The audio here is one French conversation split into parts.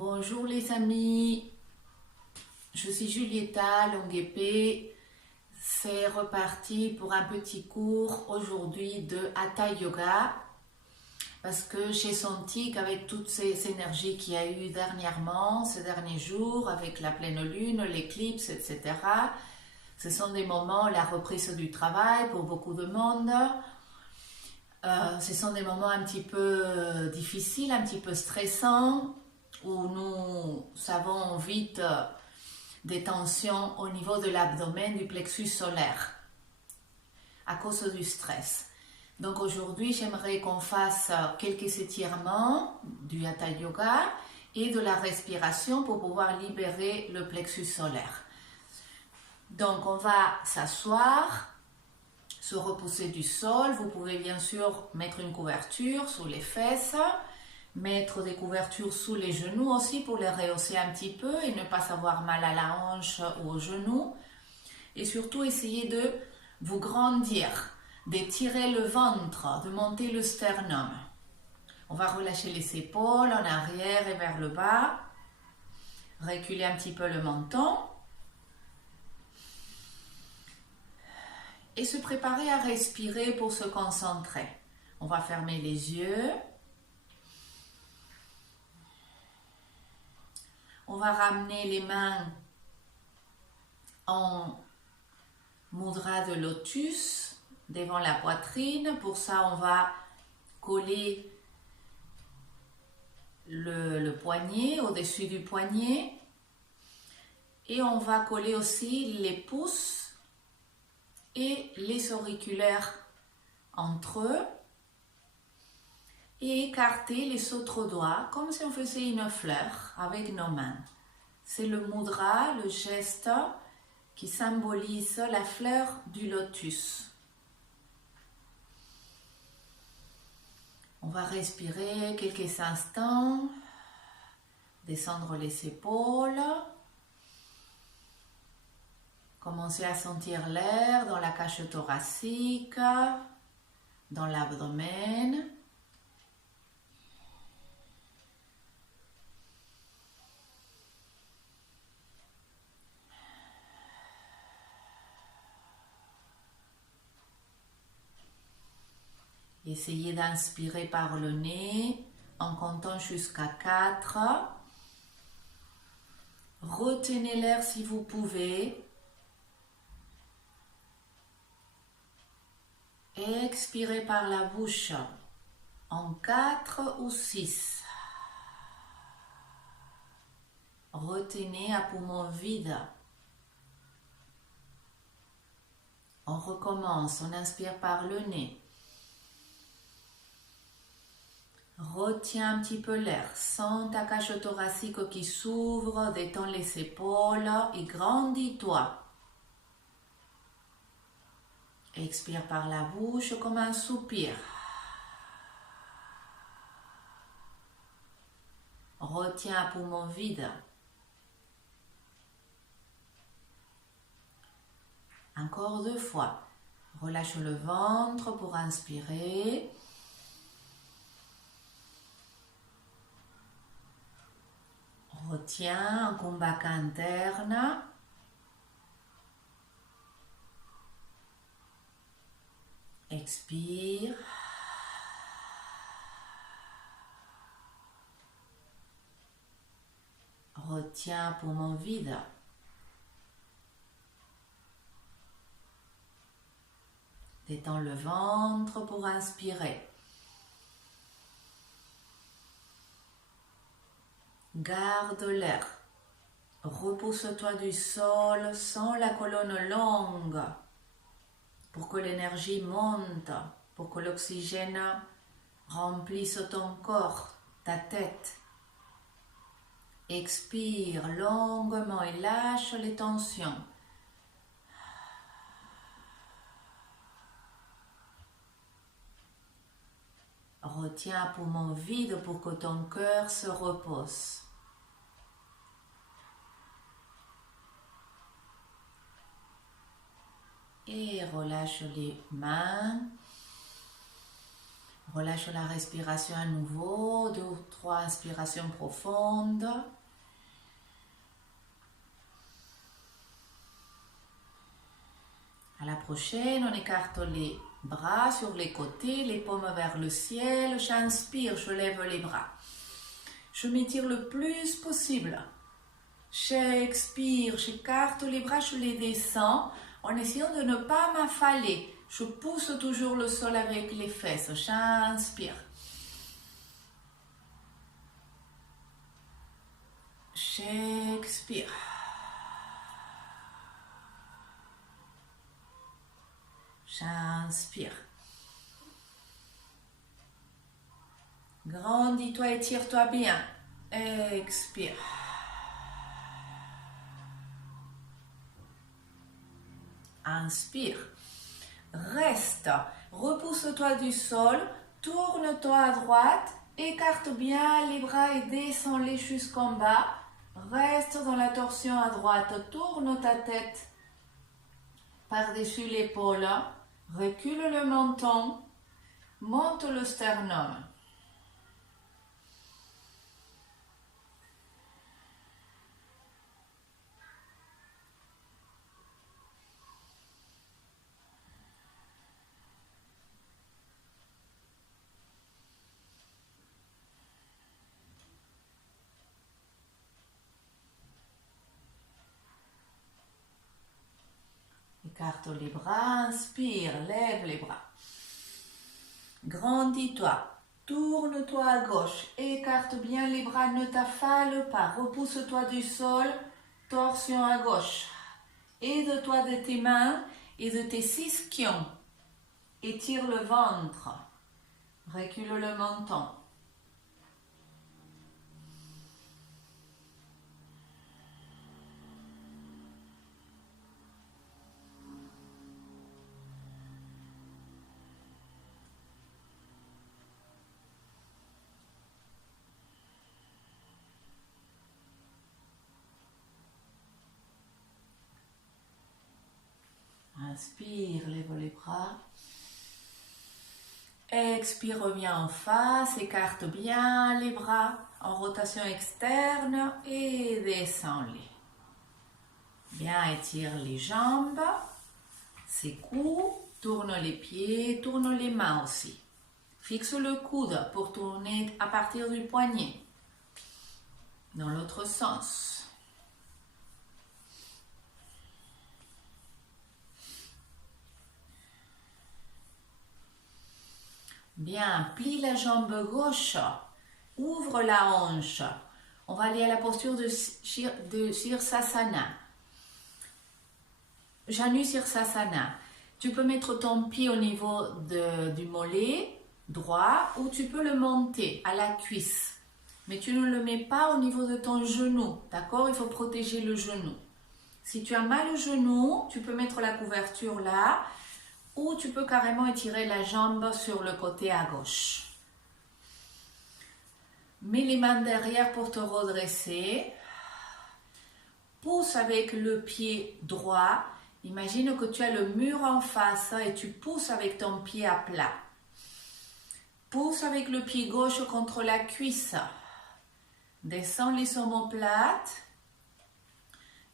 Bonjour les amis, je suis Julieta Longuepé. C'est reparti pour un petit cours aujourd'hui de Hatha Yoga parce que j'ai senti qu'avec toutes ces énergies qu'il y a eu dernièrement, ces derniers jours, avec la pleine lune, l'éclipse, etc., ce sont des moments, la reprise du travail pour beaucoup de monde. Ce sont des moments un petit peu difficiles, un petit peu stressants, où nous avons vite des tensions au niveau de l'abdomen, du plexus solaire, à cause du stress. Donc aujourd'hui, j'aimerais qu'on fasse quelques étirements du Hatha Yoga et de la respiration pour pouvoir libérer le plexus solaire. Donc on va s'asseoir, se repousser du sol. Vous pouvez bien sûr mettre une couverture sous les fesses, mettre des couvertures sous les genoux aussi pour les rehausser un petit peu et ne pas avoir mal à la hanche ou aux genoux. Et surtout essayer de vous grandir, d'étirer le ventre, de monter le sternum. On va relâcher les épaules en arrière et vers le bas, reculer un petit peu le menton et se préparer à respirer pour se concentrer. On va fermer les yeux. On va ramener les mains en mudra de lotus devant la poitrine. Pour ça, on va coller le poignet au-dessus du poignet. Et on va coller aussi les pouces et les auriculaires entre eux. Et écarter les autres doigts comme si on faisait une fleur avec nos mains. C'est le mudra, le geste qui symbolise la fleur du lotus. On va respirer quelques instants, descendre les épaules, commencer à sentir l'air dans la cage thoracique, dans l'abdomen. Essayez d'inspirer par le nez en comptant jusqu'à 4. Retenez l'air si vous pouvez. Expirez par la bouche en 4 ou 6. Retenez à poumon vide. On recommence, on inspire par le nez. Retiens un petit peu l'air, sens ta cage thoracique qui s'ouvre, détends les épaules et grandis-toi. Expire par la bouche comme un soupir. Retiens à poumon vide. Encore 2 fois. Relâche le ventre pour inspirer. Retiens un kumbhaka interne. Expire. Retiens poumon vide. Détends le ventre pour inspirer. Garde l'air. Repousse-toi du sol sans la colonne longue pour que l'énergie monte, pour que l'oxygène remplisse ton corps, ta tête. Expire longuement et lâche les tensions. Retiens un poumon vide pour que ton cœur se repose. Et relâche les mains. Relâche la respiration à nouveau, 2 ou 3 inspirations profondes. À la prochaine, on écarte les bras sur les côtés, les paumes vers le ciel. J'inspire, je lève les bras. Je m'étire le plus possible. J'expire, j'écarte les bras, je les descends en essayant de ne pas m'affaler. Je pousse toujours le sol avec les fesses. J'inspire. J'expire. J'inspire. Grandis-toi, étire-toi bien. Expire. Inspire. Reste. Repousse-toi du sol. Tourne-toi à droite. Écarte bien les bras et descends-les jusqu'en bas. Reste dans la torsion à droite. Tourne ta tête par-dessus l'épaule. Recule le menton. Monte le sternum. Écarte les bras, inspire, lève les bras. Grandis-toi, tourne-toi à gauche, écarte bien les bras, ne t'affale pas, repousse-toi du sol, torsion à gauche. Aide-toi de tes mains et de tes ischions. Étire le ventre, recule le menton. Inspire, lève les bras. Expire, reviens en face, écarte bien les bras en rotation externe et descends-les. Bien, étire les jambes, secoue, tourne les pieds, tourne les mains aussi. Fixe le coude pour tourner à partir du poignet. Dans l'autre sens. Bien, plie la jambe gauche, ouvre la hanche. On va aller à la posture de Sirsasana. Janu Sirsasana. Tu peux mettre ton pied au niveau du mollet droit ou tu peux le monter à la cuisse. Mais tu ne le mets pas au niveau de ton genou, d'accord? Il faut protéger le genou. Si tu as mal au genou, tu peux mettre la couverture là. Ou tu peux carrément étirer la jambe sur le côté à gauche. Mets les mains derrière pour te redresser. Pousse avec le pied droit. Imagine que tu as le mur en face et tu pousses avec ton pied à plat. Pousse avec le pied gauche contre la cuisse. Descends les omoplates.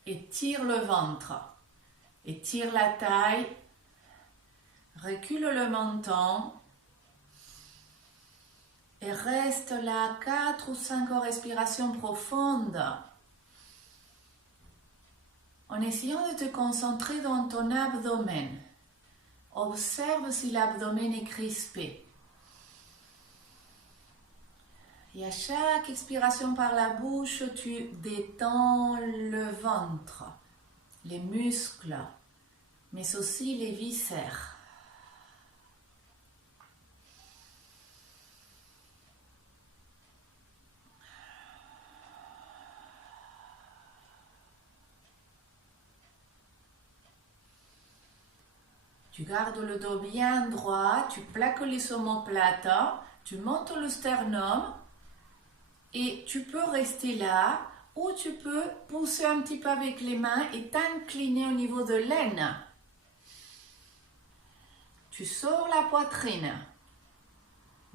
Étire le ventre. Étire la taille. Recule le menton et reste là 4 ou 5 respirations profondes en essayant de te concentrer dans ton abdomen. Observe si l'abdomen est crispé. Et à chaque expiration par la bouche, tu détends le ventre, les muscles, mais aussi les viscères. Tu gardes le dos bien droit, tu plaques les omoplates, tu montes le sternum et tu peux rester là ou tu peux pousser un petit peu avec les mains et t'incliner au niveau de l'aine. Tu sors la poitrine.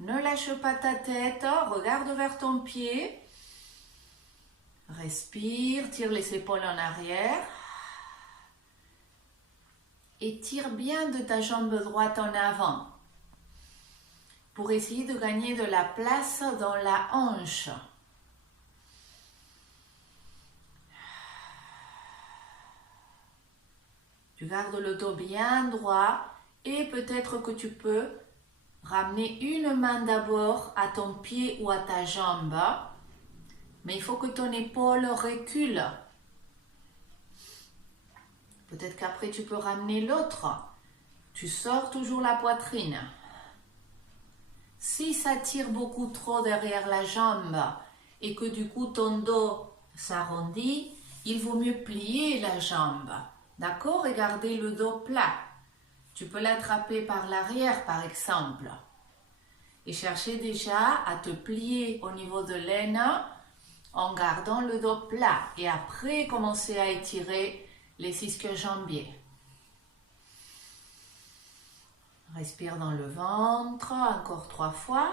Ne lâche pas ta tête, regarde vers ton pied. Respire, tire les épaules en arrière. Et tire bien de ta jambe droite en avant pour essayer de gagner de la place dans la hanche. Tu gardes le dos bien droit et peut-être que tu peux ramener une main d'abord à ton pied ou à ta jambe, mais il faut que ton épaule recule. Peut-être qu'après tu peux ramener l'autre. Tu sors toujours la poitrine. Si ça tire beaucoup trop derrière la jambe et que du coup ton dos s'arrondit, il vaut mieux plier la jambe. D'accord? Et garder le dos plat. Tu peux l'attraper par l'arrière par exemple. Et chercher déjà à te plier au niveau de l'aine en gardant le dos plat. Et après commencer à étirer les ischio-jambiers. Respire dans le ventre, encore 3 fois.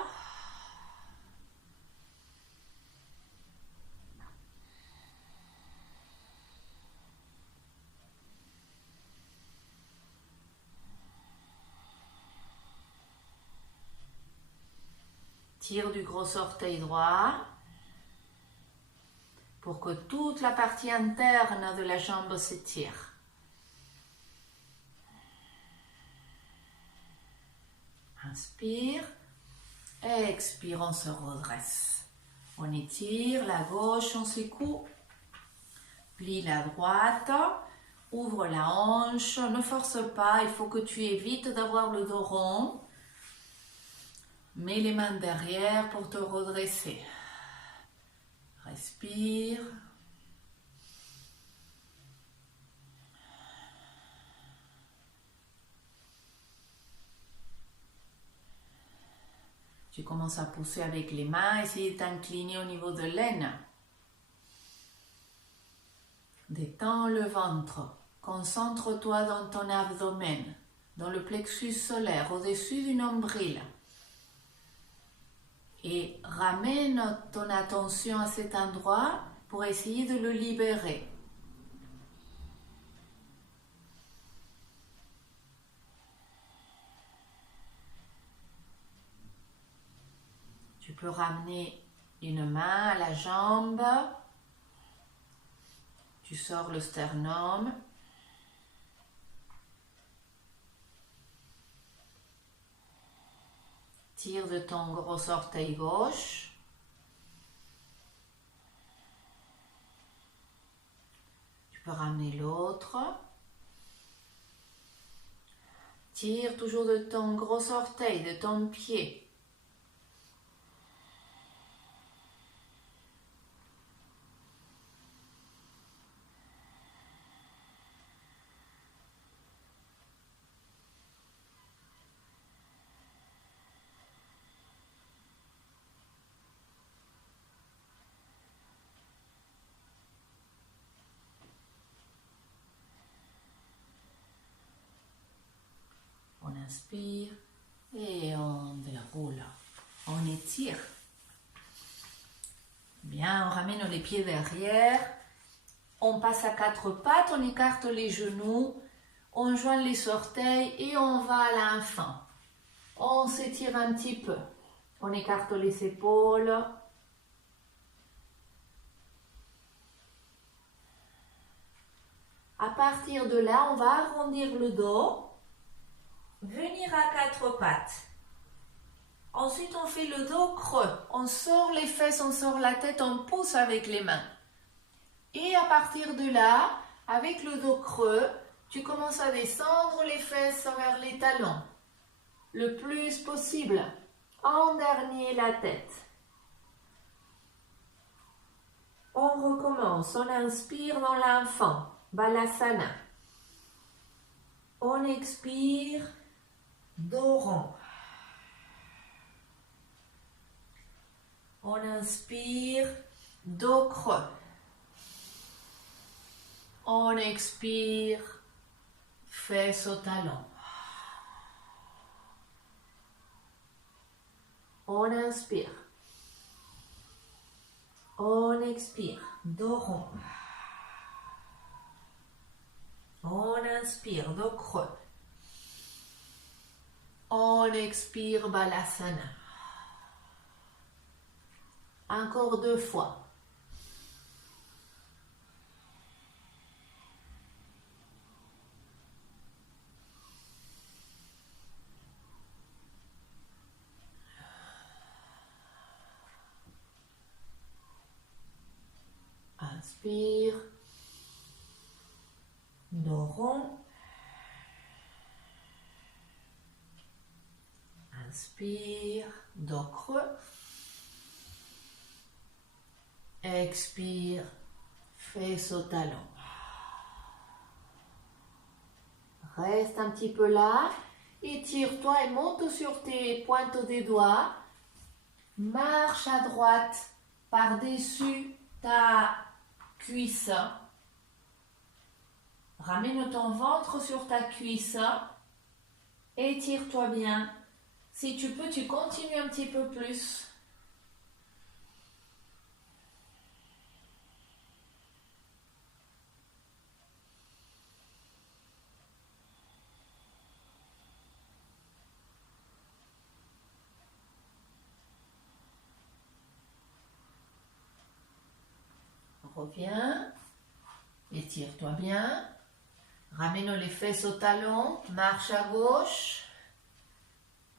Tire du gros orteil droit pour que toute la partie interne de la jambe s'étire. Inspire, expire, on se redresse. On étire la gauche, on secoue, plie la droite, ouvre la hanche, ne force pas, il faut que tu évites d'avoir le dos rond. Mets les mains derrière pour te redresser. Respire. Tu commences à pousser avec les mains, essayer de t'incliner au niveau de l'aine. Détends le ventre. Concentre-toi dans ton abdomen, dans le plexus solaire, au-dessus du nombril. Et ramène ton attention à cet endroit pour essayer de le libérer. Tu peux ramener une main à la jambe. Tu sors le sternum. Tire de ton gros orteil gauche. Tu peux ramener l'autre. Tire toujours de ton gros orteil, de ton pied. On inspire et on déroule. On étire. Bien, on ramène les pieds derrière. On passe à 4 pattes, on écarte les genoux. On joint les orteils et on va à l'enfant. On s'étire un petit peu. On écarte les épaules. À partir de là, on va arrondir le dos. Venir à 4 pattes. Ensuite, on fait le dos creux. On sort les fesses, on sort la tête, on pousse avec les mains. Et à partir de là, avec le dos creux, tu commences à descendre les fesses vers les talons. Le plus possible. En dernier, la tête. On recommence. On inspire dans l'enfant. Balasana. On expire. Dos rond. On inspire, dos creux. On expire, fesses au talon. On inspire. On expire. Dos rond. On inspire, dos creux. On expire, Balasana. Encore 2 fois. Inspire. Dos rond. Inspire. Dos creux. Expire. Fesses au talon. Reste un petit peu là. Étire-toi et monte sur tes pointes des doigts. Marche à droite par-dessus ta cuisse. Ramène ton ventre sur ta cuisse. Étire-toi bien. Si tu peux, tu continues un petit peu plus. Reviens. Étire-toi bien. Ramène les fesses au talon. Marche à gauche.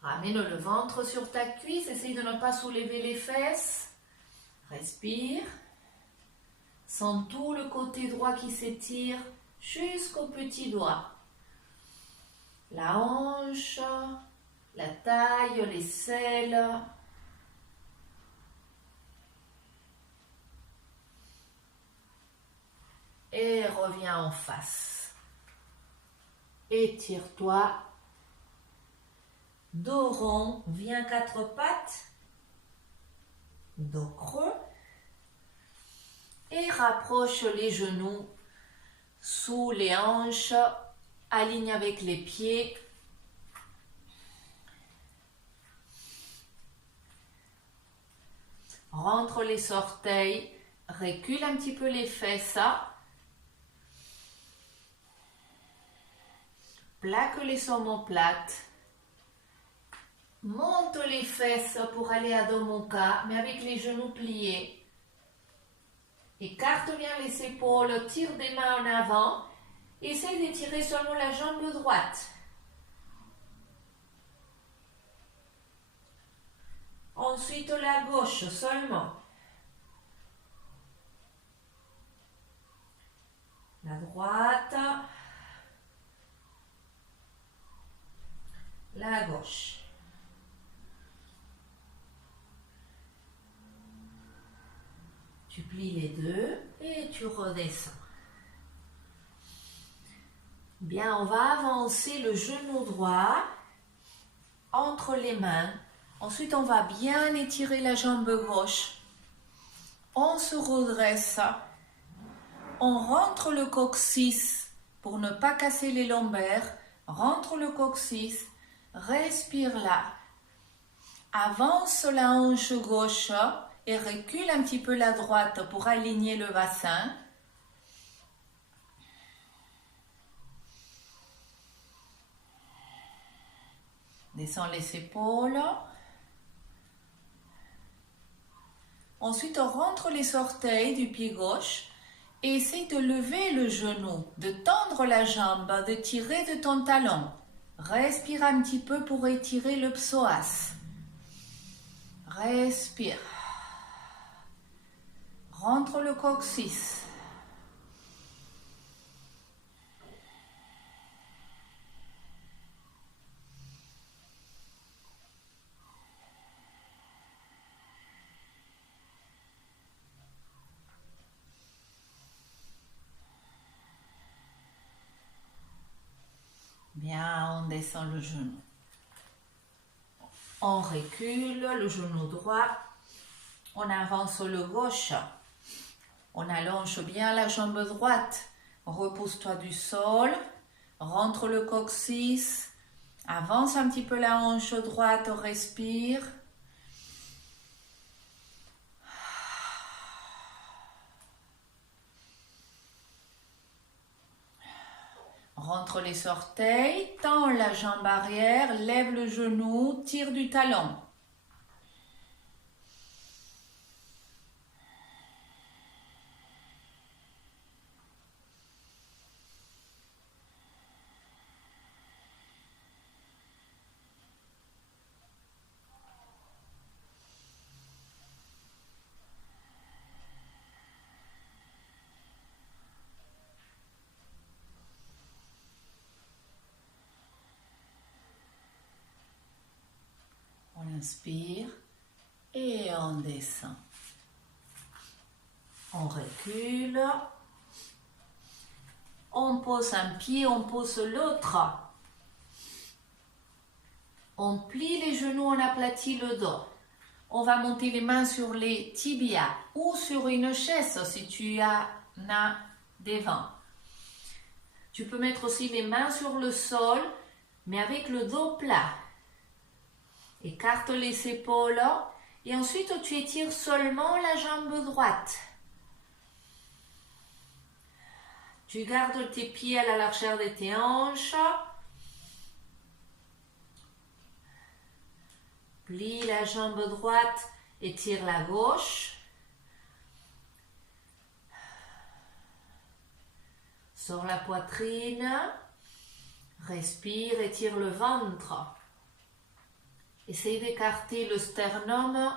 Ramène le ventre sur ta cuisse. Essaye de ne pas soulever les fesses. Respire. Sens tout le côté droit qui s'étire jusqu'au petit doigt. La hanche, la taille, les selles. Et reviens en face. Étire-toi. Dos rond, viens 4 pattes. Dos creux. Et rapproche les genoux sous les hanches. Aligne avec les pieds. Rentre les orteils. Recule un petit peu les fesses. Plaque les omoplates. Monte les fesses pour aller à Adho Mukha, mais avec les genoux pliés. Écarte bien les épaules, tire des mains en avant. Essaye d'étirer seulement la jambe droite. Ensuite la gauche seulement. La droite. La gauche. Tu plies les deux et tu redescends. Bien, on va avancer le genou droit entre les mains. Ensuite, on va bien étirer la jambe gauche. On se redresse. On rentre le coccyx pour ne pas casser les lombaires. Rentre le coccyx. Respire là. Avance la hanche gauche et recule un petit peu la droite pour aligner le bassin. Descends les épaules. Ensuite, on rentre les orteils du pied gauche et essaye de lever le genou, de tendre la jambe, de tirer de ton talon. Respire un petit peu pour étirer le psoas. Respire. Rentre le coccyx. Bien, on descend le genou. On recule le genou droit. On avance le gauche. On allonge bien la jambe droite. Repousse-toi du sol. Rentre le coccyx. Avance un petit peu la hanche droite. Respire. Rentre les orteils, tends la jambe arrière, lève le genou, tire du talon. On inspire et on descend. On recule. On pose un pied, on pose l'autre. On plie les genoux, on aplatit le dos. On va monter les mains sur les tibias ou sur une chaise si tu en as devant. Tu peux mettre aussi les mains sur le sol, mais avec le dos plat. Écarte les épaules et ensuite tu étires seulement la jambe droite. Tu gardes tes pieds à la largeur de tes hanches. Plie la jambe droite, étire la gauche. Sors la poitrine. Respire, étire le ventre. Essaye d'écarter le sternum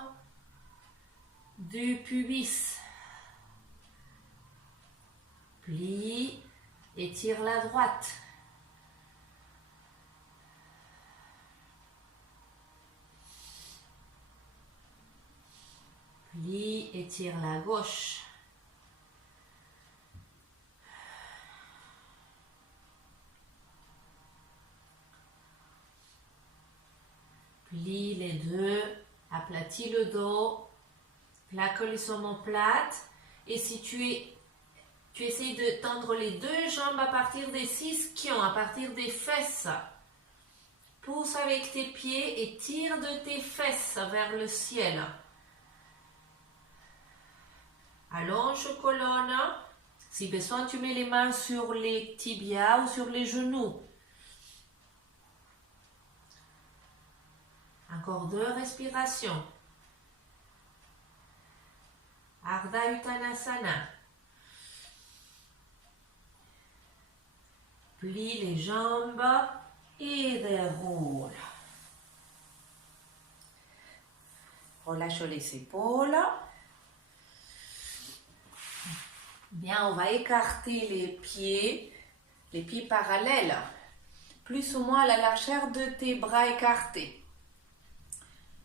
du pubis. Plie, étire la droite. Plie, étire la gauche. Plie les deux, aplatis le dos, plaque les omoplates. Et si tu essayes de tendre les deux jambes à partir des ischions, à partir des fesses. Pousse avec tes pieds et tire de tes fesses vers le ciel. Allonge colonne. Si besoin, tu mets les mains sur les tibias ou sur les genoux. Encore 2 respirations. Ardha Uttanasana. Plie les jambes et déroule. Relâche les épaules. Bien, on va écarter les pieds parallèles, plus ou moins à la largeur de tes bras écartés.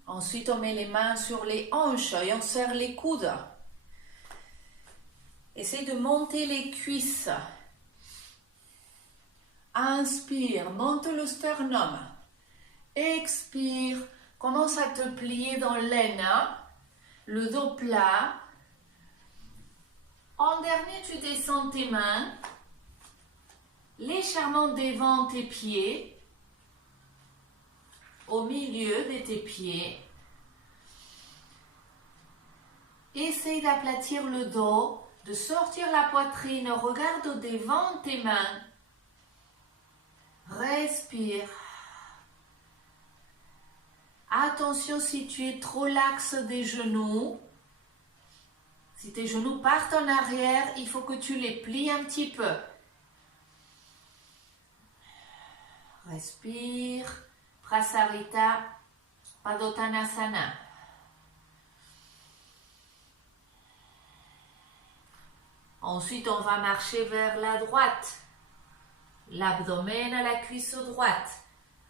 Ensuite, on met les mains sur les hanches et on serre les coudes. Essaye de monter les cuisses. Inspire, monte le sternum. Expire, commence à te plier dans l'aine, le dos plat. En dernier, tu descends tes mains, légèrement devant tes pieds, au milieu de tes pieds. Essaye d'aplatir le dos, de sortir la poitrine, regarde devant tes mains. Respire. Attention si tu es trop laxe des genoux. Si tes genoux partent en arrière, il faut que tu les plies un petit peu. Respire. Prasarita Padottanasana. Ensuite, on va marcher vers la droite. L'abdomen à la cuisse droite.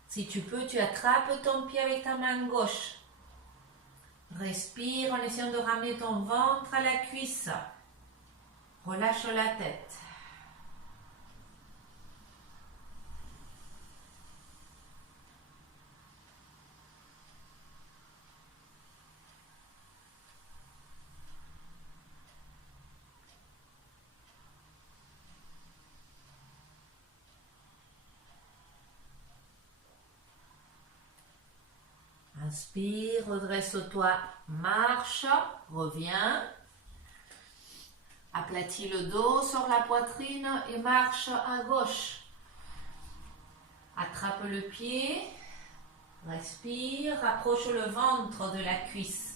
Si tu peux, tu attrapes ton pied avec ta main gauche. Respire en essayant de ramener ton ventre à la cuisse. Relâche la tête. Inspire, redresse-toi, marche, reviens. Aplatis le dos, sors la poitrine et marche à gauche. Attrape le pied, respire, rapproche le ventre de la cuisse.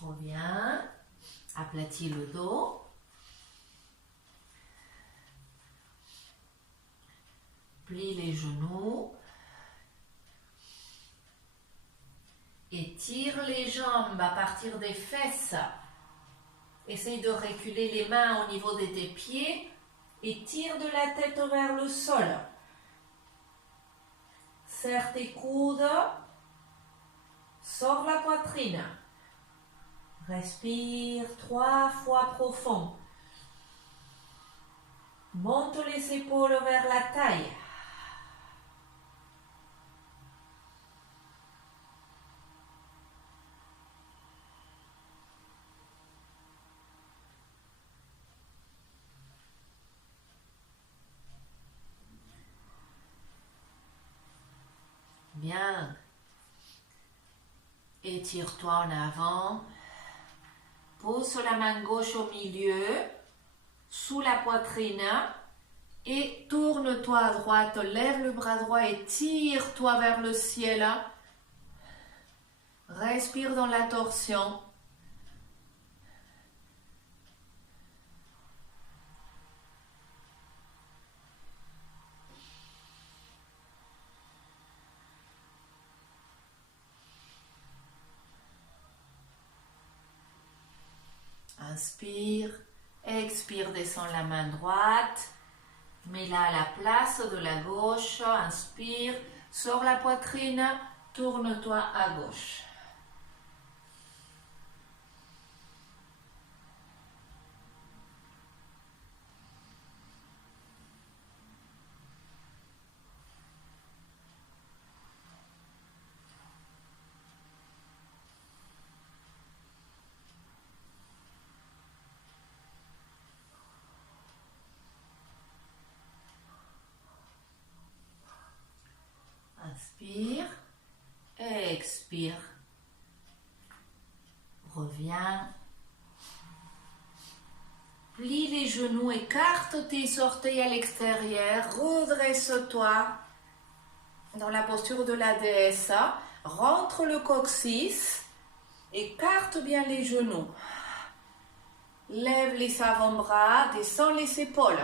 Reviens, aplatis le dos. Plie les genoux. Étire les jambes à partir des fesses. Essaye de reculer les mains au niveau de tes pieds et tire de la tête vers le sol. Serre tes coudes. Sors la poitrine. Respire 3 fois profond. Monte les épaules vers la taille. Bien. Étire-toi en avant. Pose la main gauche au milieu, sous la poitrine et tourne-toi à droite. Lève le bras droit et tire-toi vers le ciel. Respire dans la torsion. Inspire, expire, descends la main droite, mets-la à la place de la gauche, inspire, sors la poitrine, tourne-toi à gauche. Inspire, expire, reviens, plie les genoux, écarte tes orteils à l'extérieur, redresse-toi dans la posture de la déesse, rentre le coccyx, écarte bien les genoux, lève les avant-bras, descends les épaules,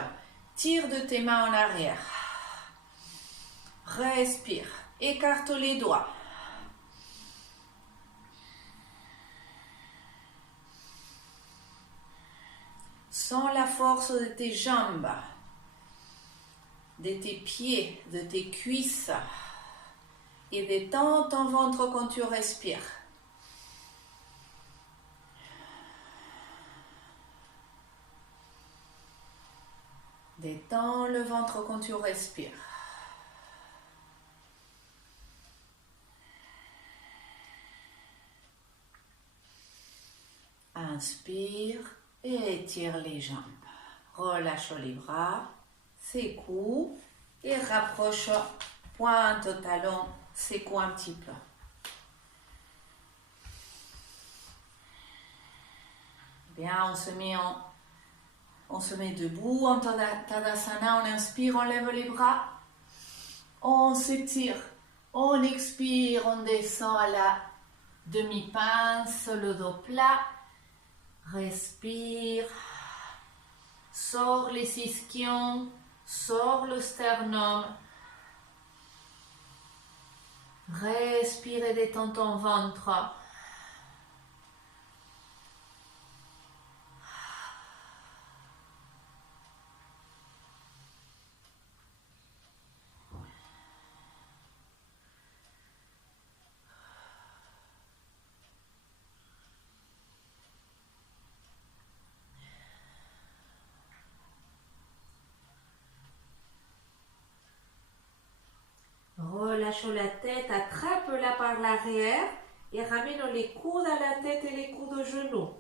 tire de tes mains en arrière. Respire, écarte les doigts. Sens la force de tes jambes, de tes pieds, de tes cuisses et détends ton ventre quand tu respires. Détends le ventre quand tu respires. Inspire et étire les jambes. Relâche les bras, secoue et rapproche pointe au talon, secoue un petit peu. Bien, on se met debout en Tadasana, on inspire, on lève les bras, on s'étire, on expire, on descend à la demi-pince, le dos plat. Respire, sors les ischions, sors le sternum. Respire et détends ton ventre. Relâche la tête, attrape-la par l'arrière et ramène les coudes à la tête et les coudes aux genoux.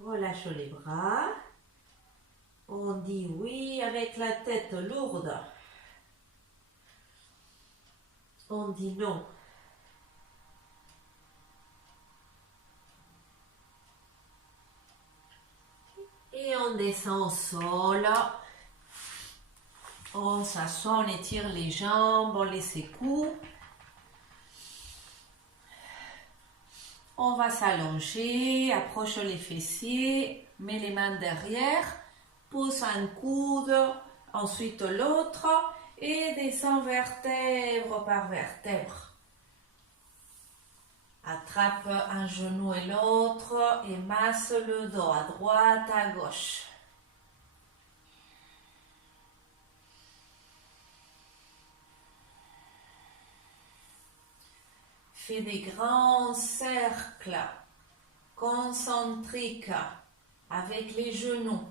Relâche les bras. On dit oui avec la tête lourde. On dit non. Et on descend au sol. On s'assoit, on étire les jambes, on les secoue. On va s'allonger, approche les fessiers, mets les mains derrière, pousse un coude, ensuite l'autre et descend vertèbre par vertèbre. Attrape un genou et l'autre et masse le dos à droite, à gauche. Fais des grands cercles concentriques avec les genoux.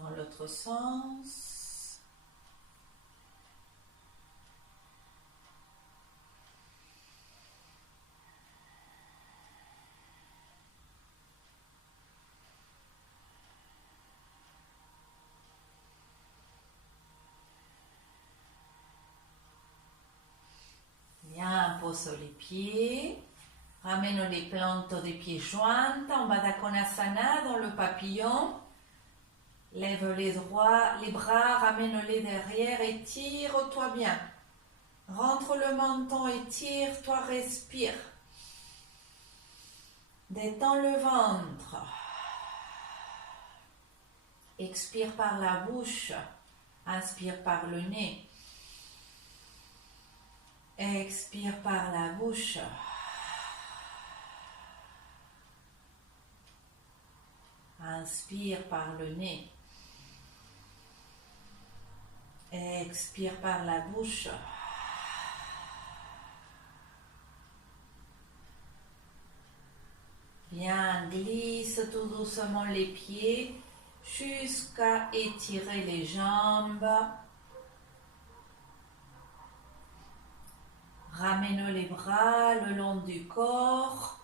Dans l'autre sens. Bien, pose les pieds. Ramène les plantes des pieds jointes en Baddha Konasana dans le papillon. Lève les bras, ramène-les derrière et tire-toi bien. Rentre le menton et tire-toi, respire. Détends le ventre. Expire par la bouche. Inspire par le nez. Expire par la bouche. Inspire par le nez. Expire par la bouche. Bien, glisse tout doucement les pieds jusqu'à étirer les jambes. Ramène les bras le long du corps.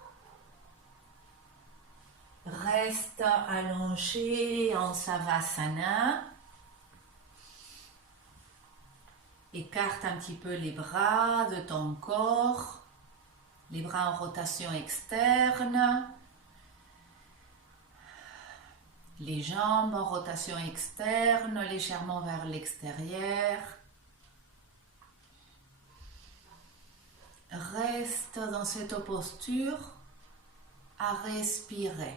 Reste allongé en Savasana. Écarte un petit peu les bras de ton corps. Les bras en rotation externe. Les jambes en rotation externe, légèrement vers l'extérieur. Reste dans cette posture à respirer.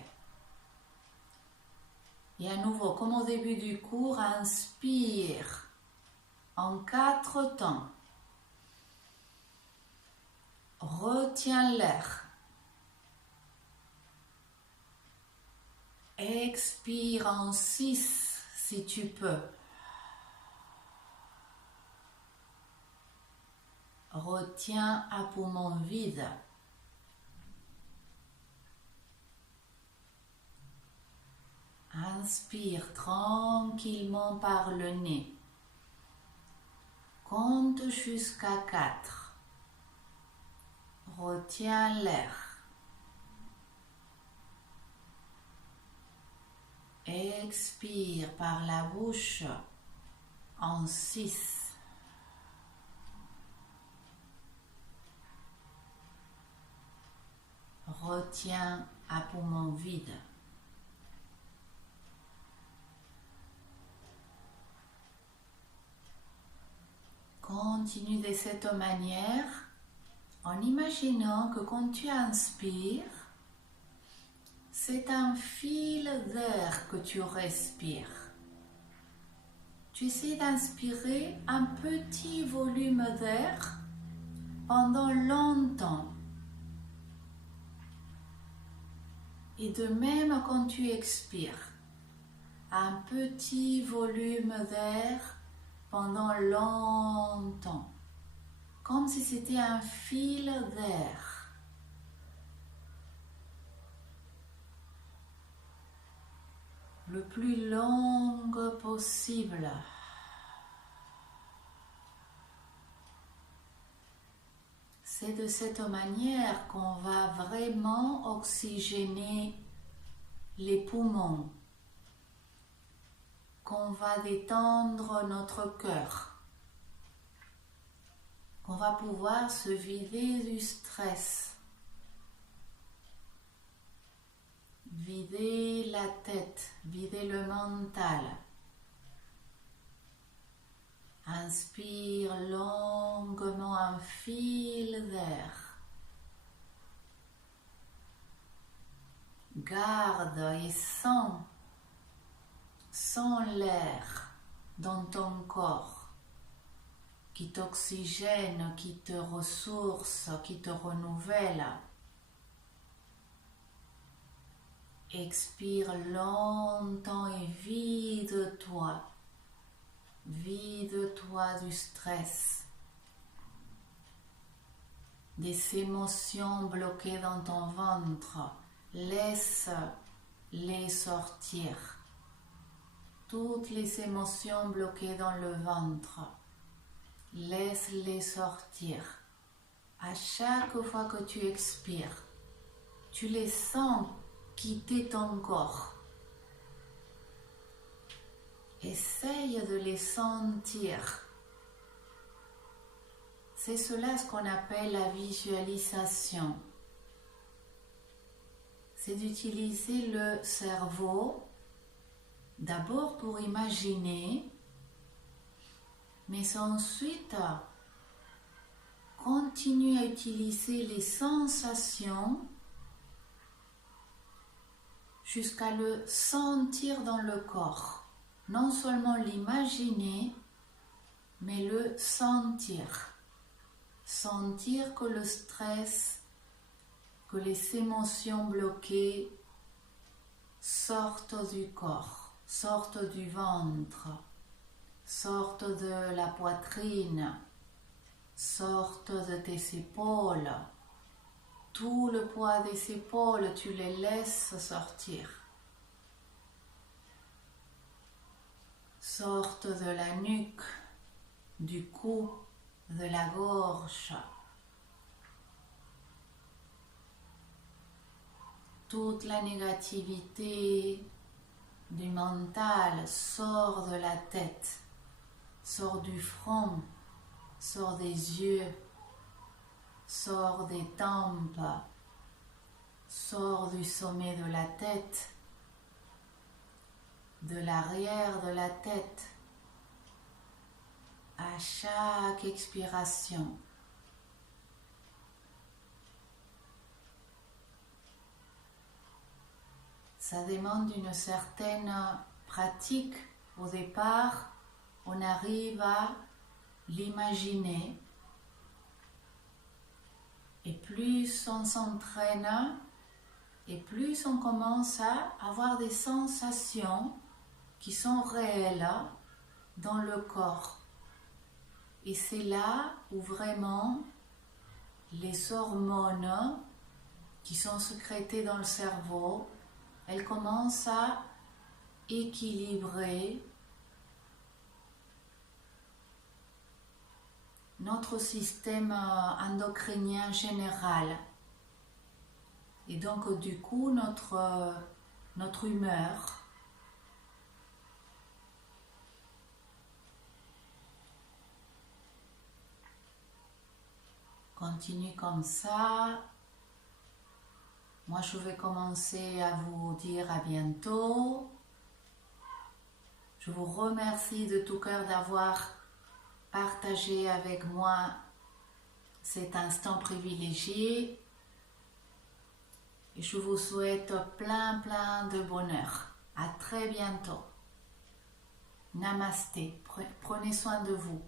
Et à nouveau, comme au début du cours, inspire en 4 temps. Retiens l'air. Expire en 6 si tu peux. Retiens à poumon vide. Inspire tranquillement par le nez. Compte jusqu'à 4. Retiens l'air. Expire par la bouche en 6. Retiens à poumon vide. Continue de cette manière en imaginant que quand tu inspires, c'est un fil d'air que tu respires. Tu essaies d'inspirer un petit volume d'air pendant longtemps. Et de même quand tu expires, un petit volume d'air pendant longtemps, comme si c'était un fil d'air. Le plus long possible. C'est de cette manière qu'on va vraiment oxygéner les poumons, qu'on va détendre notre cœur, qu'on va pouvoir se vider du stress, vider la tête, vider le mental. Inspire longuement un fil d'air. Garde et sens l'air dans ton corps qui t'oxygène, qui te ressource, qui te renouvelle. Expire longtemps et vide-toi. Vide-toi du stress, des émotions bloquées dans ton ventre. Laisse-les sortir. Toutes les émotions bloquées dans le ventre, laisse-les sortir. À chaque fois que tu expires, tu les sens quitter ton corps. Essaye de les sentir. C'est cela ce qu'on appelle la visualisation. C'est d'utiliser le cerveau d'abord pour imaginer, mais ensuite continue à utiliser les sensations jusqu'à le sentir dans le corps. Non seulement l'imaginer, mais le sentir. Sentir que le stress, que les émotions bloquées sortent du corps, sortent du ventre, sortent de la poitrine, sortent de tes épaules. Tout le poids des épaules, tu les laisses sortir. Sortent de la nuque, du cou, de la gorge. Toute la négativité du mental sort de la tête, sort du front, sort des yeux, sort des tempes, sort du sommet de la tête, de l'arrière de la tête. À chaque expiration, ça demande une certaine pratique. Au départ, on arrive à l'imaginer. Et plus on s'entraîne, et plus on commence à avoir des sensations qui sont réelles dans le corps. Et c'est là où vraiment les hormones qui sont sécrétées dans le cerveau, elles commencent à équilibrer notre système endocrinien général. Et donc du coup notre humeur. Continue comme ça. Moi, je vais commencer à vous dire à bientôt. Je vous remercie de tout cœur d'avoir partagé avec moi cet instant privilégié. Et je vous souhaite plein de bonheur. À très bientôt. Namasté. Prenez soin de vous.